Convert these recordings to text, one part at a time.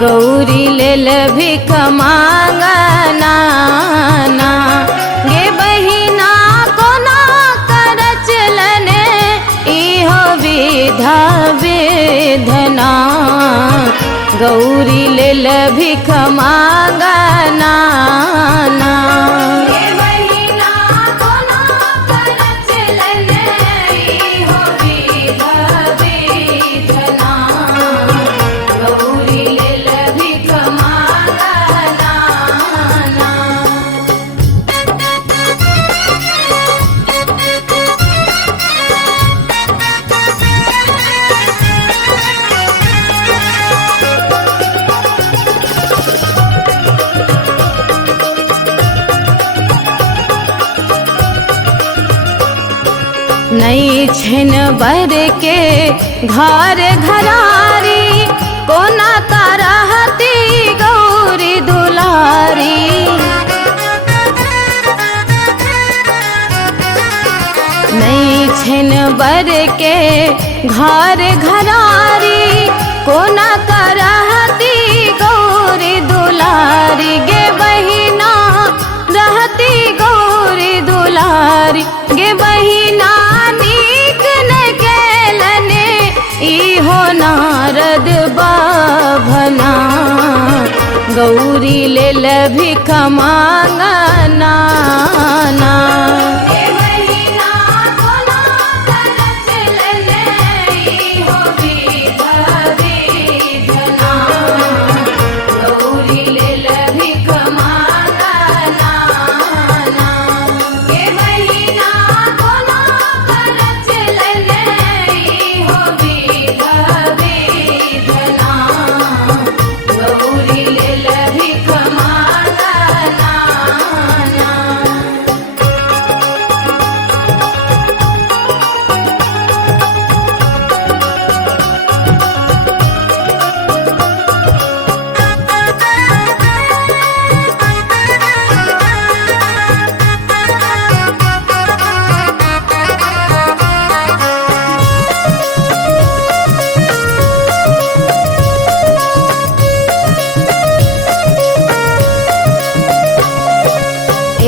गौरी लेल भिख मांगना ना। गे बहिना कोना कर चलने इहो विधा वेदना। गौरी लेल भिख मांगना ना। नहीं छन बर के घर घरारी कोना का रहती गौरी दुलारी। नहीं छन बर के घर घरारी कोना का रहती गौरी दुलारी। गे बहिना रहती गौरी दुलारी। गे बहिना इहो नारद बाभना। गौरी लेल भिख मांगना ना।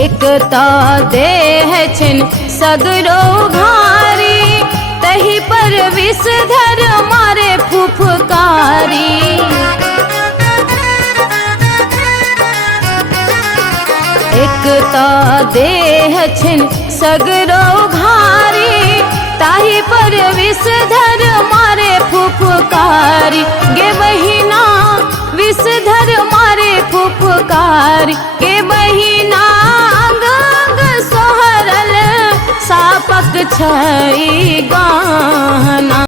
एक ता देह छिन सगरो भारी तही पर विषधर मारे फुफकारी। एक ता देह छिन सगरो भारी ताही पर विषधर मारे फुफकारी। गे बहिना विषधर मारे फुफकारी। गे बहिना सापक छई गाना।